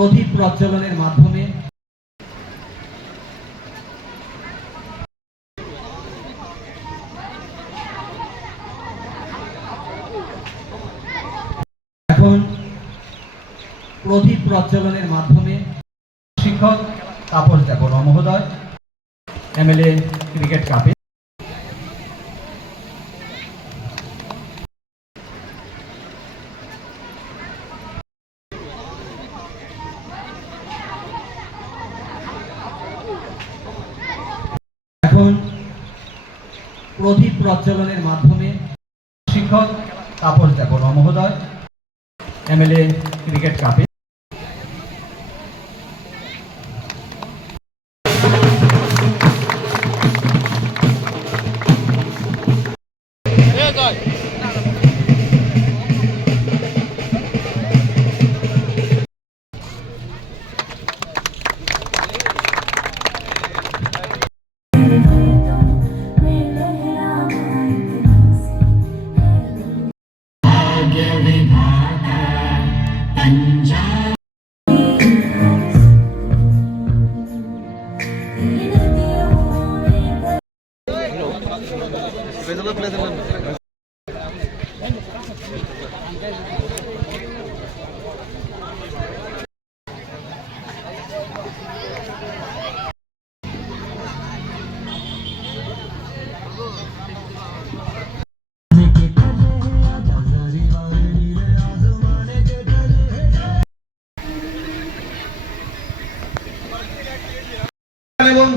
প্রদীপ প্রজ্বলনের মাধ্যমে। এখন প্রদীপ প্রজ্বলনের মাধ্যমে শিক্ষক তাপস দেবন মহোদয় এমএলএ ক্রিকেট কাপে এখন প্রদীপ প্রজ্বলনের মাধ্যমে শিক্ষক তাপস দেব মহোদয় এমএলএ ক্রিকেট কাপে এবং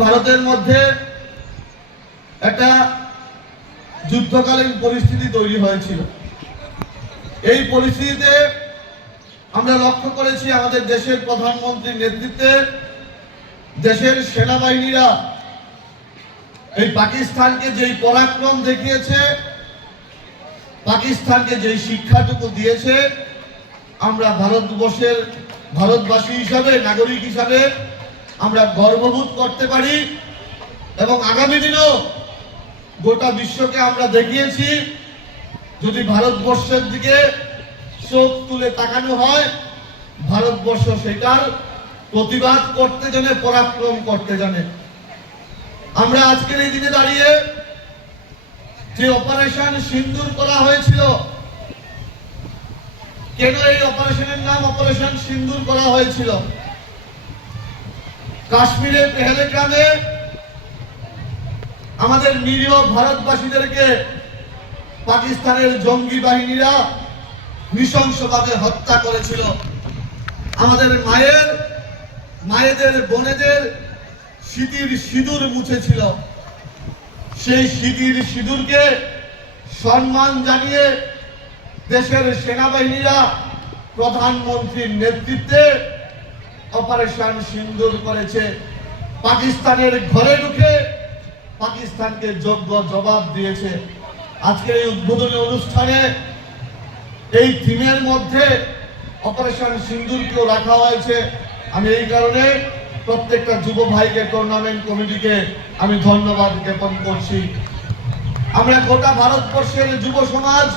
ভারতের মধ্যে একটা যুদ্ধকালীন পরিস্থিতি তৈরি হয়েছিল। এই পরিস্থিতিতে আমরা লক্ষ্য করেছি আমাদের দেশের প্রধানমন্ত্রীর নেতৃত্বে দেশের সেনাবাহিনীরা এই পাকিস্তানকে যেই পরাক্রম দেখিয়েছে, পাকিস্তানকে যেই শিক্ষাটুকু দিয়েছে, আমরা ভারতবর্ষের ভারতবাসী হিসাবে, নাগরিক হিসাবে আমরা গর্ববোধ করতে পারি এবং আগামী দিনেও গোটা বিশ্বকে আমরা দেখিয়েছি, যদি ভারতবর্ষের দিকে চোখ তুলে তাকানো হয়, ভারতবর্ষ সেটার প্রতিবাদ করতে জানে, পরাক্রম করতে জানে। আমরা আজকের এই দিনে দাঁড়িয়ে যে অপারেশন সিন্দুর করা হয়েছিল, কেন এই অপারেশনের নাম অপারেশন সিন্দুর করা হয়েছিল? কাশ্মীরের পেহেলগ্রামে আমাদের নিরীহ ভারতবাসীদেরকে পাকিস্তানের জঙ্গি বাহিনীরা নৃশংসভাবে হত্যা করেছিল। আমাদের মায়ের, মায়েদের, বোনেদের স্মৃতির সিঁদুর মুছেছিল। সেই স্মৃতির সিঁদুরকে সম্মান জানিয়ে দেশের সেনাবাহিনীরা প্রধানমন্ত্রীর নেতৃত্বে অপারেশন সিন্দুর করেছে। পাকিস্তানের ঘরে ঢুকে পাকিস্তানকে যোগ্য জবাব দিয়েছে। আজকের এই উদ্বোধনী অনুষ্ঠানে এই থিমের মধ্যে অপারেশন সিন্দুরকেও রাখা হয়েছে। আমি এই কারণে প্রত্যেকটা যুব ভাইকে, টুর্নামেন্ট কমিটিকে আমি ধন্যবাদ জ্ঞাপন করছি। আমরা গোটা ভারতবর্ষের যুব সমাজ,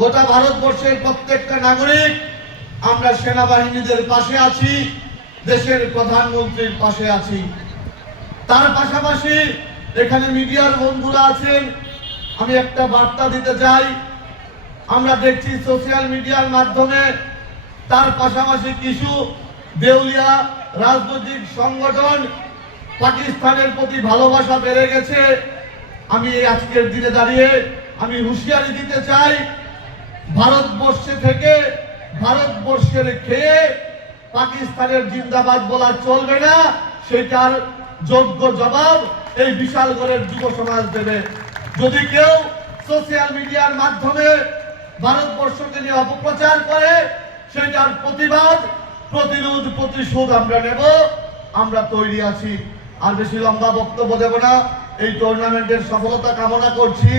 গোটা ভারতবর্ষের প্রত্যেকটা নাগরিক, আমরা সেনাবাহিনীদের পাশে আছি। দেশের প্রধানমন্ত্রীর পাশে আছি। তার পাশাপাশি এখানে মিডিয়ার বন্ধুরা আছেন। আমি একটা বার্তা দিতে চাই। আমরা দেখছি সোশ্যাল মিডিয়ার মাধ্যমে তার পাশাপাশি কিছু দেউলিয়া রাজনৈতিক সংগঠন পাকিস্তানের প্রতি ভালোবাসা বেড়ে গেছে। আমি আজকের দিনে দাঁড়িয়ে আমি হুঁশিয়ারি দিতে চাই, ভারতবর্ষে থেকে ভারতবর্ষের খেয়ে পাকিস্তানের জিন্দাবাদ বলা চলবে না, সেটার যোগ্য জবাব এই বিশালগড়ের যুব সমাজ দেবে। যদি কেউ সোশ্যাল মিডিয়ার মাধ্যমে ভারতবর্ষকে নিয়ে অপপ্রচার করে, সেটার প্রতিবাদ, প্রতিরোধ, প্রতিশোধ আমরা নেব, আমরা তৈরি আছি। আর বেশি লম্বা বক্তব্য দেব না, এই টুর্নামেন্টের সফলতা কামনা করছি।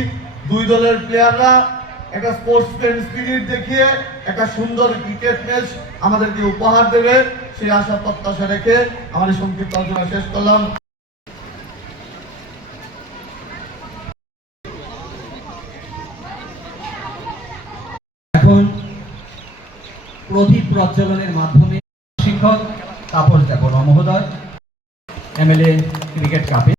দুই দলের প্লেয়াররা একটা স্পোর্টস স্পিরিট দেখিয়ে একটা সুন্দর ক্রিকেট ম্যাচ আমাদেরকে উপহার দেবে। সেই আশা প্রত্যাশা রেখে এই সংক্ষিপ্ত আলোচনা শেষ করলাম। এখন প্রদীপ প্রজ্বলনের মাধ্যমে শিক্ষক তাপস দেবন মহোদয় এমএলএ ক্রিকেট কাপে